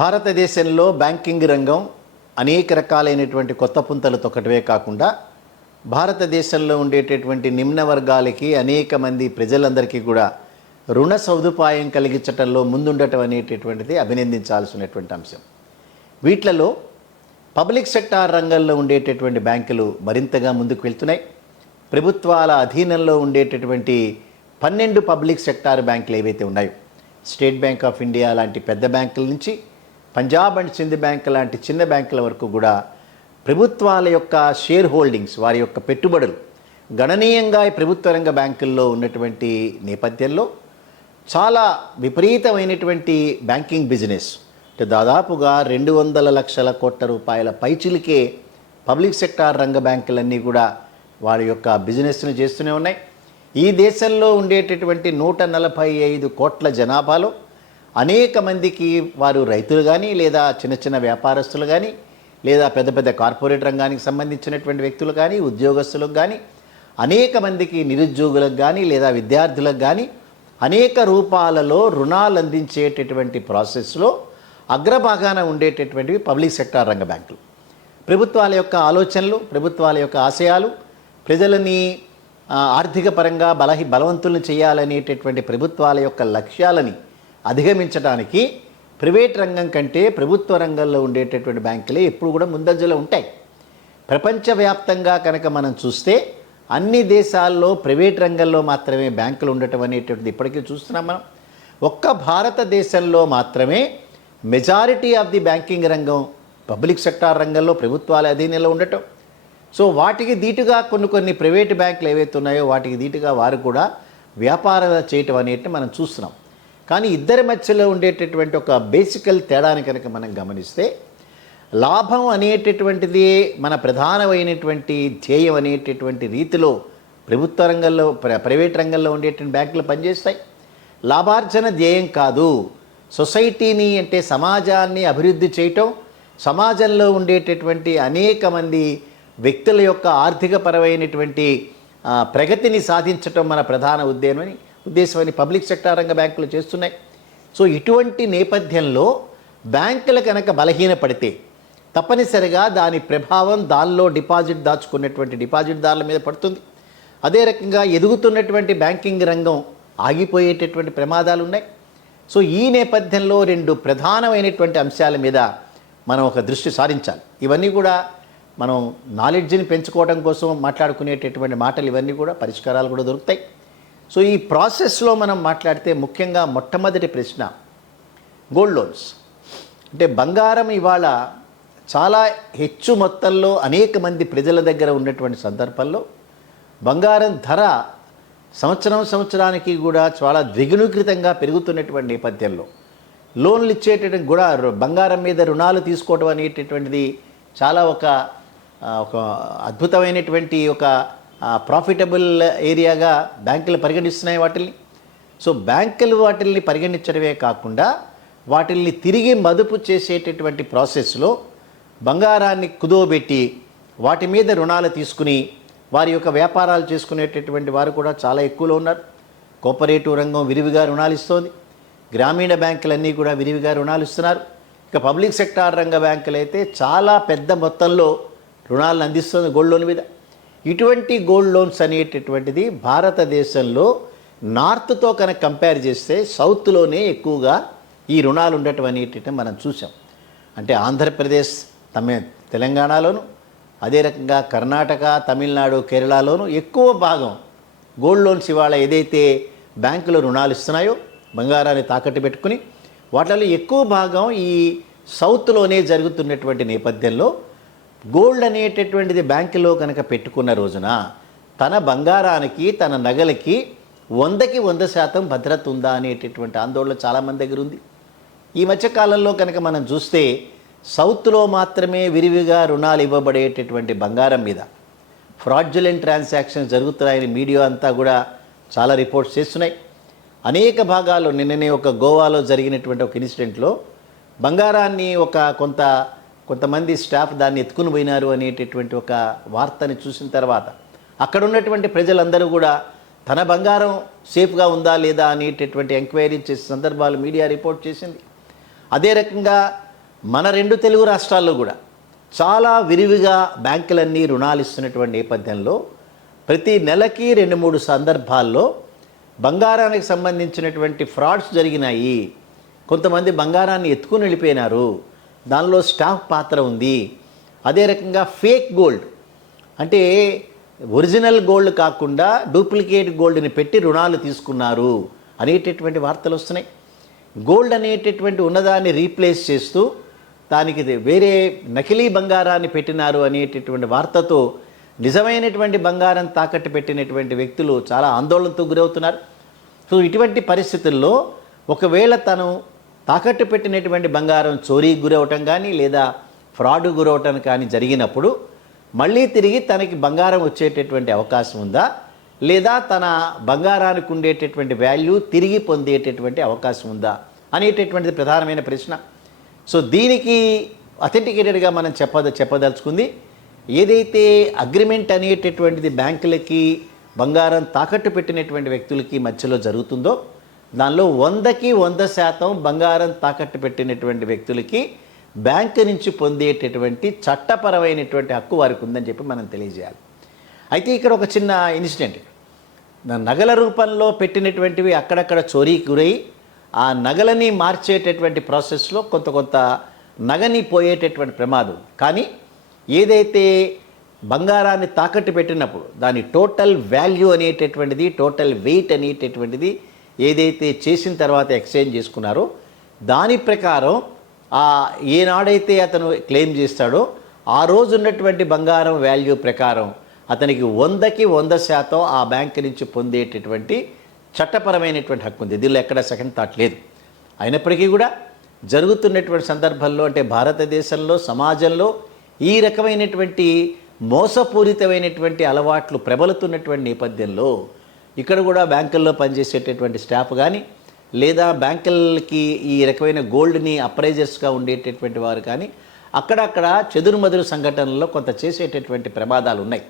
భారతదేశంలో బ్యాంకింగ్ రంగం అనేక రకాలైనటువంటి కొత్త పుంతలు తొక్కటమే కాకుండా భారతదేశంలో ఉండేటటువంటి నిమ్న వర్గాలకి అనేక మంది ప్రజలందరికీ కూడా రుణ సదుపాయం కలిగించటంలో ముందుండటం అనేటటువంటిది అభినందించాల్సినటువంటి అంశం. వీటిలలో పబ్లిక్ సెక్టార్ రంగంలో ఉండేటటువంటి బ్యాంకులు మరింతగా ముందుకు వెళ్తున్నాయి. ప్రభుత్వాల అధీనంలో ఉండేటటువంటి 12 పబ్లిక్ సెక్టార్ బ్యాంకులు ఏవైతే ఉన్నాయో, స్టేట్ బ్యాంక్ ఆఫ్ ఇండియా లాంటి పెద్ద బ్యాంకుల నుంచి పంజాబ్ అండ్ సింధ్ బ్యాంక్ లాంటి చిన్న బ్యాంకుల వరకు కూడా ప్రభుత్వాల యొక్క షేర్ హోల్డింగ్స్, వారి యొక్క పెట్టుబడులు గణనీయంగా ఈ ప్రభుత్వ రంగ బ్యాంకుల్లో ఉన్నటువంటి నేపథ్యంలో చాలా విపరీతమైనటువంటి బ్యాంకింగ్ బిజినెస్, అంటే దాదాపుగా 200 లక్షల కోట్ల రూపాయల పైచిలికే పబ్లిక్ సెక్టార్ రంగ బ్యాంకులన్నీ కూడా వారి యొక్క బిజినెస్ను చేస్తూనే ఉన్నాయి. ఈ దేశంలో ఉండేటటువంటి 145 కోట్ల జనాభాలో అనేక మందికి వారు రైతులు కానీ, లేదా చిన్న చిన్న వ్యాపారస్తులు కానీ, లేదా పెద్ద పెద్ద కార్పొరేట్ రంగానికి సంబంధించినటువంటి వ్యక్తులు కానీ, ఉద్యోగస్తులకు కానీ, అనేక మందికి నిరుద్యోగులకు కానీ, లేదా విద్యార్థులకు కానీ అనేక రూపాలలో రుణాలు అందించేటటువంటి ప్రాసెస్లో అగ్రభాగాన ఉండేటటువంటివి పబ్లిక్ సెక్టార్ రంగ బ్యాంకులు. ప్రభుత్వాల యొక్క ఆలోచనలు, ప్రభుత్వాల యొక్క ఆశయాలు, ప్రజలని ఆర్థిక పరంగా బలవంతులను చేయాలనేటటువంటి ప్రభుత్వాల యొక్క లక్ష్యాలని అధిగమించడానికి ప్రైవేట్ రంగం కంటే ప్రభుత్వ రంగంలో ఉండేటటువంటి బ్యాంకులే ఎప్పుడు కూడా ముందంజలో ఉంటాయి. ప్రపంచవ్యాప్తంగా కనుక మనం చూస్తే అన్ని దేశాల్లో ప్రైవేట్ రంగంలో మాత్రమే బ్యాంకులు ఉండటం అనేటువంటిది ఇప్పటికీ చూస్తున్నాం మనం. ఒక్క భారతదేశంలో మాత్రమే మెజారిటీ ఆఫ్ ది బ్యాంకింగ్ రంగం పబ్లిక్ సెక్టార్ రంగంలో ప్రభుత్వాల అధీనంలో ఉండటం. సో వాటికి దీటుగా కొన్ని ప్రైవేట్ బ్యాంకులు ఏవైతే ఉన్నాయో వాటికి దీటుగా వారు కూడా వ్యాపారం చేయటం అనేటిని మనం చూస్తున్నాం. కానీ ఇద్దరి మధ్యలో ఉండేటటువంటి ఒక బేసికల్ తేడాని కనుక మనం గమనిస్తే, లాభం అనేటటువంటిది మన ప్రధానమైనటువంటి ధ్యేయం అనేటటువంటి రీతిలో ప్రభుత్వ రంగంలో ప్రైవేట్ రంగంలో ఉండేటువంటి బ్యాంకులు పనిచేస్తాయి. లాభార్జన ధ్యేయం కాదు. సొసైటీని అంటే సమాజాన్ని అభివృద్ధి చేయటం, సమాజంలో ఉండేటటువంటి అనేక మంది వ్యక్తుల యొక్క ఆర్థికపరమైనటువంటి ప్రగతిని సాధించటం మన ప్రధాన ఉద్దేశమని పబ్లిక్ సెక్టార్ రంగ బ్యాంకులు చేస్తున్నాయి. సో ఇటువంటి నేపథ్యంలో బ్యాంకులు కనుక బలహీనపడితే తప్పనిసరిగా దాని ప్రభావం దానిలో దాచుకున్నటువంటి డిపాజిట్దారుల మీద పడుతుంది. అదే రకంగా ఎదుగుతున్నటువంటి బ్యాంకింగ్ రంగం ఆగిపోయేటటువంటి ప్రమాదాలు ఉన్నాయి. సో ఈ నేపథ్యంలో 2 ప్రధానమైనటువంటి అంశాల మీద మనం ఒక దృష్టి సారించాలి. ఇవన్నీ కూడా మనం నాలెడ్జ్ని పెంచుకోవడం కోసం మాట్లాడుకునేటటువంటి మాటలు, ఇవన్నీ కూడా పరిష్కారాలు కూడా దొరుకుతాయి. సో ఈ ప్రాసెస్లో మనం మాట్లాడితే ముఖ్యంగా మొట్టమొదటి ప్రశ్న గోల్డ్ లోన్స్. అంటే బంగారం ఇవాళ చాలా హెచ్చు మొత్తంలో అనేక మంది ప్రజల దగ్గర ఉన్నటువంటి సందర్భంలో బంగారం ధర సంవత్సరానికి కూడా చాలా ద్విగుణీకృతంగా పెరుగుతున్నటువంటి నేపథ్యంలో లోన్లు ఇచ్చేటటువంటి కూడా బంగారం మీద రుణాలు తీసుకోవడం అనేటటువంటిది చాలా ఒక అద్భుతమైనటువంటి ఒక ప్రాఫిటబుల్ ఏరియాగా బ్యాంకులు పరిగణిస్తున్నాయి వాటిల్ని. సో బ్యాంకులు వాటిల్ని పరిగణించడమే కాకుండా వాటిల్ని తిరిగి మదుపు చేసేటటువంటి ప్రాసెస్లో బంగారాన్ని కుదోబెట్టి వాటి మీద రుణాలు తీసుకుని వారి యొక్క వ్యాపారాలు చేసుకునేటటువంటి వారు కూడా చాలా ఎక్కువలో ఉన్నారు. కోఆపరేటివ్ రంగం విరివిగా రుణాలు ఇస్తోంది. గ్రామీణ బ్యాంకులన్నీ కూడా విరివిగా రుణాలు ఇస్తున్నారు. ఇక పబ్లిక్ సెక్టార్ రంగ బ్యాంకులు అయితే చాలా పెద్ద మొత్తంలో రుణాలను అందిస్తుంది గోల్డ్ లోన్ మీద. ఇటువంటి గోల్డ్ లోన్స్ అనేటటువంటిది భారతదేశంలో నార్త్తో కనుక కంపేర్ చేస్తే సౌత్లోనే ఎక్కువగా ఈ రుణాలు ఉండటం అనేటటువంటి మనం చూసాం. అంటే ఆంధ్రప్రదేశ్, తెలంగాణలోను, అదే రకంగా కర్ణాటక, తమిళనాడు, కేరళలోను ఎక్కువ భాగం గోల్డ్ లోన్స్ ఇవాళ ఏదైతే బ్యాంకులు రుణాలు ఇస్తున్నాయో బంగారాన్ని తాకట్టు పెట్టుకుని వాటిలో ఎక్కువ భాగం ఈ సౌత్లోనే జరుగుతున్నటువంటి నేపథ్యంలో గోల్డ్ అనేటటువంటిది బ్యాంకులో కనుక పెట్టుకున్న రోజున తన బంగారానికి, తన నగలకి 100కి 100% భద్రత ఉందా అనేటటువంటి ఆందోళన చాలామంది దగ్గర ఉంది. ఈ మధ్యకాలంలో కనుక మనం చూస్తే సౌత్లో మాత్రమే విరివిగా రుణాలు ఇవ్వబడేటటువంటి బంగారం మీద ఫ్రాడ్యులెంట్ ట్రాన్సాక్షన్స్ జరుగుతున్నాయని మీడియా అంతా కూడా చాలా రిపోర్ట్స్ చేస్తున్నాయి. అనేక భాగాల్లో నిన్ననే ఒక గోవాలో జరిగినటువంటి ఒక ఇన్సిడెంట్లో బంగారాన్ని కొంతమంది స్టాఫ్ దాన్ని ఎత్తుకుని పోయినారు అనేటటువంటి ఒక వార్తని చూసిన తర్వాత అక్కడ ఉన్నటువంటి ప్రజలందరూ కూడా తన బంగారం సేఫ్గా ఉందా లేదా అనేటటువంటి ఎంక్వైరీ చేసే సందర్భాలు మీడియా రిపోర్ట్ చేసింది. అదే రకంగా మన 2 తెలుగు రాష్ట్రాల్లో కూడా చాలా విరివిగా బ్యాంకులన్నీ రుణాలు ఇస్తున్నటువంటి నేపథ్యంలో ప్రతి నెలకి 2-3 సందర్భాల్లో బంగారానికి సంబంధించినటువంటి ఫ్రాడ్స్ జరిగినాయి. కొంతమంది బంగారాన్ని ఎత్తుకుని వెళ్ళిపోయినారు, దానిలో స్టాఫ్ పాత్ర ఉంది. అదే రకంగా ఫేక్ గోల్డ్ అంటే ఒరిజినల్ గోల్డ్ కాకుండా డూప్లికేట్ గోల్డ్ని పెట్టి రుణాలు తీసుకున్నారు అనేటటువంటి వార్తలు వస్తున్నాయి. గోల్డ్ అనేటటువంటి ఉన్నదాన్ని రీప్లేస్ చేస్తూ దానికి వేరే నకిలీ బంగారాన్ని పెట్టినారు అనేటటువంటి వార్తతో నిజమైనటువంటి బంగారం తాకట్టు పెట్టినటువంటి వ్యక్తులు చాలా ఆందోళనతో గురవుతున్నారు. సో ఇటువంటి పరిస్థితుల్లో ఒకవేళ తను తాకట్టు పెట్టినటువంటి బంగారం చోరీకి గురవటం కానీ లేదా ఫ్రాడ్ గురవటం కానీ జరిగినప్పుడు మళ్ళీ తిరిగి తనకి బంగారం వచ్చేటటువంటి అవకాశం ఉందా, లేదా తన బంగారానికి ఉండేటటువంటి వాల్యూ తిరిగి పొందేటటువంటి అవకాశం ఉందా అనేటటువంటిది ప్రధానమైన ప్రశ్న. సో దీనికి అథెంటికేటెడ్గా మనం చెప్పదలుచుకుంది ఏదైతే అగ్రిమెంట్ అనేటటువంటిది బ్యాంకులకి బంగారం తాకట్టు పెట్టినటువంటి వ్యక్తులకి మధ్యలో జరుగుతుందో దానిలో 100% బంగారం తాకట్టు పెట్టినటువంటి వ్యక్తులకి బ్యాంకు నుంచి పొందేటటువంటి చట్టపరమైనటువంటి హక్కు వారికి ఉందని చెప్పి మనం తెలియజేయాలి. అయితే ఇక్కడ ఒక చిన్న ఇన్సిడెంట్, నగల రూపంలో పెట్టినటువంటివి అక్కడక్కడ చోరీకి గురై ఆ నగలని మార్చేటటువంటి ప్రాసెస్లో కొంత నగని పోయేటటువంటి ప్రమాదం. కానీ ఏదైతే బంగారాన్ని తాకట్టు పెట్టినప్పుడు దాని టోటల్ వాల్యూ అనేటటువంటిది, టోటల్ వెయిట్ అనేటటువంటిది ఏదైతే చేసిన తర్వాత ఎక్స్చేంజ్ చేసుకున్నారో దాని ప్రకారం ఏనాడైతే అతను క్లెయిమ్ చేస్తాడో ఆ రోజు ఉన్నటువంటి బంగారం వాల్యూ ప్రకారం అతనికి 100% ఆ బ్యాంక్ నుంచి పొందేటటువంటి చట్టపరమైనటువంటి హక్కు ఉంది. దీనిలో ఎక్కడ సెకండ్ థాట్ లేదు. అయినప్పటికీ కూడా జరుగుతున్నటువంటి సందర్భంలో అంటే భారతదేశంలో సమాజంలో ఈ రకమైనటువంటి మోసపూరితమైనటువంటి అలవాట్లు ప్రబలుతున్నటువంటి నేపథ్యంలో ఇక్కడ కూడా బ్యాంకుల్లో పనిచేసేటటువంటి స్టాఫ్ కానీ లేదా బ్యాంకులకి ఈ రకమైన గోల్డ్ని అప్రైజర్స్గా ఉండేటటువంటి వారు కానీ అక్కడక్కడ చెదురుమదురు సంఘటనల్లో కొంత చేసేటటువంటి ప్రమాదాలు ఉన్నాయి.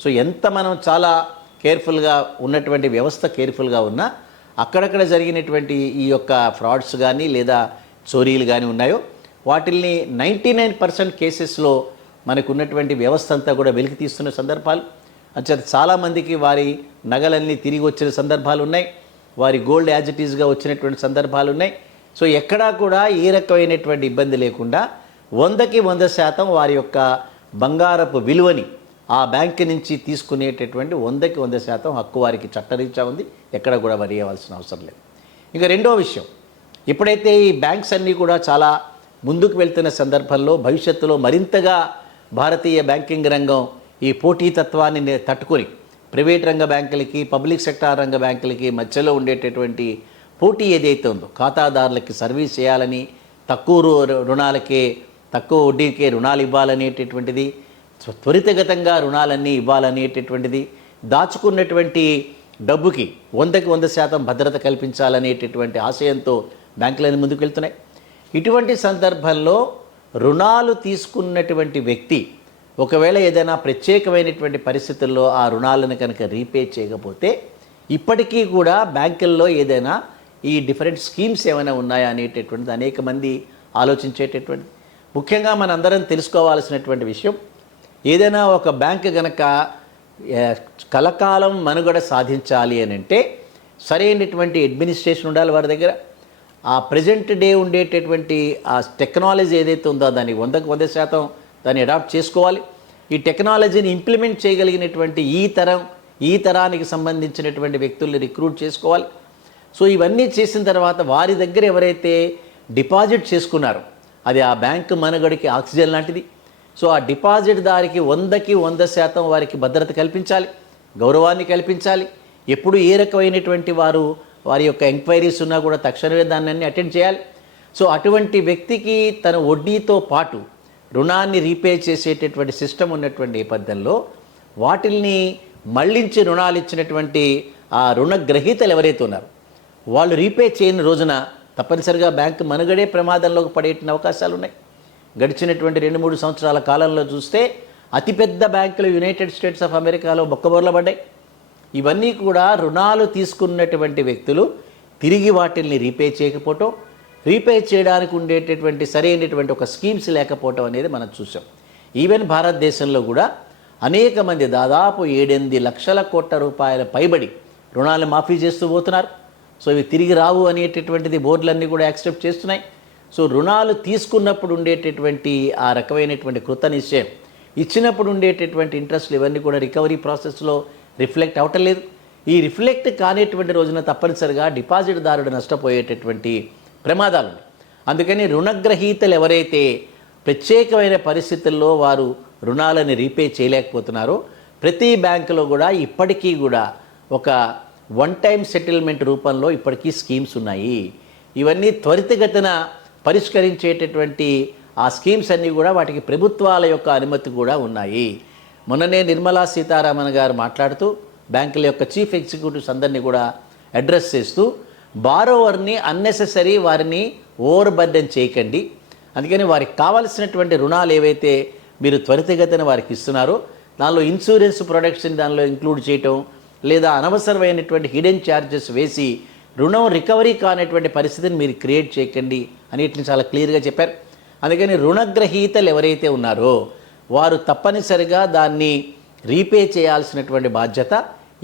సో ఎంత మనం చాలా కేర్ఫుల్గా ఉన్నటువంటి వ్యవస్థ కేర్ఫుల్గా ఉన్నా అక్కడక్కడ జరిగినటువంటి ఈ యొక్క ఫ్రాడ్స్ కానీ లేదా చోరీలు కానీ ఉన్నాయో వాటిల్ని 99% కేసెస్లో మనకు ఉన్నటువంటి వ్యవస్థ అంతా కూడా వెలికి తీస్తున్న సందర్భాలు. అంటే చాలామందికి వారి నగలన్నీ తిరిగి వచ్చిన సందర్భాలు ఉన్నాయి, వారి గోల్డ్ యాజ్ ఇట్ ఈస్గా వచ్చినటువంటి సందర్భాలు ఉన్నాయి. సో ఎక్కడా కూడా ఏ రకమైనటువంటి ఇబ్బంది లేకుండా 100% వారి యొక్క బంగారపు విలువని ఆ బ్యాంకు నుంచి తీసుకునేటటువంటి 100% హక్కు వారికి చట్టరీత్యా ఉంది. ఎక్కడ కూడా వరి అవ్వాల్సిన అవసరం లేదు. ఇక రెండో విషయం, ఎప్పుడైతే ఈ బ్యాంక్స్ అన్నీ కూడా చాలా ముందుకు వెళ్తున్న సందర్భంలో భవిష్యత్తులో మరింతగా భారతీయ బ్యాంకింగ్ రంగం ఈ పోటీతత్వాన్ని తట్టుకొని ప్రైవేట్ రంగ బ్యాంకులకి పబ్లిక్ సెక్టార్ రంగ బ్యాంకులకి మధ్యలో ఉండేటటువంటి పోటీ ఏదైతే ఉందో ఖాతాదారులకి సర్వీస్ చేయాలని తక్కువ రుణాలకే తక్కువ వడ్డీకే రుణాలు ఇవ్వాలనేటటువంటిది, త్వరితగతంగా రుణాలన్నీ ఇవ్వాలనేటటువంటిది, దాచుకున్నటువంటి డబ్బుకి 100% భద్రత కల్పించాలనేటటువంటి ఆశయంతో బ్యాంకులన్నీ ముందుకు వెళ్తున్నాయి. ఇటువంటి సందర్భంలో రుణాలు తీసుకున్నటువంటి వ్యక్తి ఒకవేళ ఏదైనా ప్రత్యేకమైనటువంటి పరిస్థితుల్లో ఆ రుణాలను కనుక రీపే చేయకపోతే ఇప్పటికీ కూడా బ్యాంకుల్లో ఏదైనా ఈ డిఫరెంట్ స్కీమ్స్ ఏమైనా ఉన్నాయా అనేటటువంటిది అనేక మంది ఆలోచించేటటువంటి. ముఖ్యంగా మనందరం తెలుసుకోవాల్సినటువంటి విషయం, ఏదైనా ఒక బ్యాంకు కనుక కలకాలం మనుగడ సాధించాలి అని అంటే సరైనటువంటి అడ్మినిస్ట్రేషన్ ఉండాలి వారి దగ్గర. ఆ ప్రజెంట్ డే ఉండేటటువంటి ఆ టెక్నాలజీ ఏదైతే ఉందో దాన్ని 100% దాన్ని అడాప్ట్ చేసుకోవాలి. ఈ టెక్నాలజీని ఇంప్లిమెంట్ చేయగలిగినటువంటి ఈ తరానికి సంబంధించినటువంటి వ్యక్తుల్ని రిక్రూట్ చేసుకోవాలి. సో ఇవన్నీ చేసిన తర్వాత వారి దగ్గర ఎవరైతే డిపాజిట్ చేసుకున్నారో అది ఆ బ్యాంకు మనుగడకి ఆక్సిజన్ లాంటిది. సో ఆ డిపాజిట్ దారికి 100% వారికి భద్రత కల్పించాలి, గౌరవాన్ని కల్పించాలి. ఎప్పుడు ఏ రకమైనటువంటి వారి యొక్క ఎంక్వైరీస్ ఉన్నా కూడా తక్షణమే దాన్ని అటెండ్ చేయాలి. సో అటువంటి వ్యక్తికి తన వడ్డీతో పాటు రుణాన్ని రీపే చేసేటటువంటి సిస్టమ్ ఉన్నటువంటి నేపథ్యంలో వాటిల్ని మళ్లించి రుణాలు ఇచ్చినటువంటి ఆ రుణగ్రహీతలు ఎవరైతే ఉన్నారో వాళ్ళు రీపే చేయని రోజున తప్పనిసరిగా బ్యాంకు మనుగడే ప్రమాదంలోకి పడేటువంటి అవకాశాలు ఉన్నాయి. గడిచినటువంటి 2-3 సంవత్సరాల కాలంలో చూస్తే అతిపెద్ద బ్యాంకులు యునైటెడ్ స్టేట్స్ ఆఫ్ అమెరికాలో బొక్కబొర్లబడ్డాయి. ఇవన్నీ కూడా రుణాలు తీసుకున్నటువంటి వ్యక్తులు తిరిగి వాటిల్ని రీపే చేయకపోవటం, రీపే చేయడానికి ఉండేటటువంటి సరైనటువంటి ఒక స్కీమ్స్ లేకపోవటం అనేది మనం చూసాం. ఈవెన్ భారతదేశంలో కూడా అనేక మంది దాదాపు 7-8 లక్షల కోట్ల రూపాయల పైబడి రుణాలను మాఫీ చేస్తూ పోతున్నారు. సో ఇవి తిరిగి రావు అనేటటువంటిది బోర్డులన్నీ కూడా యాక్సెప్ట్ చేస్తున్నాయి. సో రుణాలు తీసుకున్నప్పుడు ఉండేటటువంటి ఆ రకమైనటువంటి కృత నిశ్చయం, ఇచ్చినప్పుడు ఉండేటటువంటి ఇంట్రెస్ట్లు ఇవన్నీ కూడా రికవరీ ప్రాసెస్లో రిఫ్లెక్ట్ అవటం లేదు. ఈ రిఫ్లెక్ట్ కానిటువంటి రోజున తప్పనిసరిగా డిపాజిట్దారుడు నష్టపోయేటటువంటి ప్రమాదాలు ఉన్నాయి. అందుకని రుణగ్రహీతలు ఎవరైతే ప్రత్యేకమైన పరిస్థితుల్లో వారు రుణాలను రీపే చేయలేకపోతున్నారో ప్రతి బ్యాంకులో కూడా ఇప్పటికీ కూడా ఒక వన్ టైం సెటిల్మెంట్ రూపంలో ఇప్పటికీ స్కీమ్స్ ఉన్నాయి. ఇవన్నీ త్వరితగతిన పరిష్కరించేటటువంటి ఆ స్కీమ్స్ అన్నీ కూడా వాటికి ప్రభుత్వాల యొక్క అనుమతి కూడా ఉన్నాయి. మొన్ననే నిర్మలా సీతారామన్ గారు మాట్లాడుతూ బ్యాంకుల యొక్క చీఫ్ ఎగ్జిక్యూటివ్స్ అందరినీ కూడా అడ్రస్ చేస్తూ బారోవర్ని అన్నెసెసరీ వారిని ఓవర్ బర్డెన్ చేయకండి, అందుకని వారికి కావాల్సినటువంటి రుణాలు ఏవైతే మీరు త్వరితగతిన వారికి ఇస్తున్నారో దానిలో ఇన్సూరెన్స్ ప్రొడక్ట్స్ని దానిలో ఇంక్లూడ్ చేయటం లేదా అనవసరమైనటువంటి హిడెన్ ఛార్జెస్ వేసి రుణం రికవరీ కానటువంటి పరిస్థితిని మీరు క్రియేట్ చేయకండి అన్నిటిని చాలా క్లియర్గా చెప్పారు. అందుకని రుణగ్రహీతలు ఎవరైతే ఉన్నారో వారు తప్పనిసరిగా దాన్ని రీపే చేయాల్సినటువంటి బాధ్యత,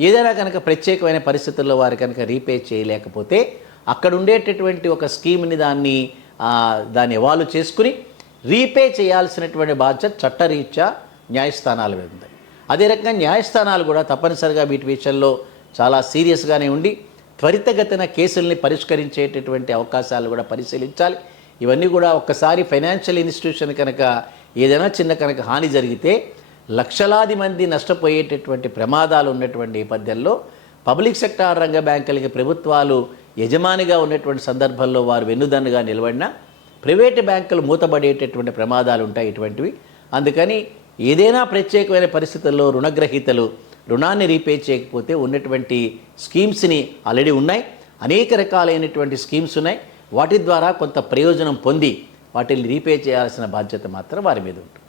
ఏదైనా కనుక ప్రత్యేకమైన పరిస్థితుల్లో వారు కనుక రీపే చేయలేకపోతే అక్కడ ఉండేటటువంటి ఒక స్కీమ్ని దాన్ని ఎవాల్వ్ చేసుకుని రీపే చేయాల్సినటువంటి బాధ్యత చట్టరీత్యా న్యాయస్థానాల మీద ఉంది. అదే రకంగా న్యాయస్థానాలు కూడా తప్పనిసరిగా వీటి విషయంలో చాలా సీరియస్గానే ఉండి త్వరితగతిన కేసుల్ని పరిష్కరించేటటువంటి అవకాశాలు కూడా పరిశీలించాలి. ఇవన్నీ కూడా ఒక్కసారి ఫైనాన్షియల్ ఇన్స్టిట్యూషన్ కనుక ఏదైనా చిన్న కనుక హాని జరిగితే లక్షలాది మంది నష్టపోయేటటువంటి ప్రమాదాలు ఉన్నటువంటి నేపథ్యంలో పబ్లిక్ సెక్టార్ రంగ బ్యాంకులకి ప్రభుత్వాలు యజమానిగా ఉన్నటువంటి సందర్భంలో వారు వెన్నుదన్నుగా నిలబడినా ప్రైవేటు బ్యాంకులు మూతబడేటటువంటి ప్రమాదాలు ఉంటాయి ఇటువంటివి. అందుకని ఏదైనా ప్రత్యేకమైన పరిస్థితుల్లో రుణగ్రహీతలు రుణాన్ని రీపే చేయకపోతే ఉన్నటువంటి స్కీమ్స్ని ఆల్రెడీ ఉన్నాయి, అనేక రకాలైనటువంటి స్కీమ్స్ ఉన్నాయి, వాటి ద్వారా కొంత ప్రయోజనం పొంది వాటిని రీపే చేయాల్సిన బాధ్యత మాత్రం వారి మీద ఉంటుంది.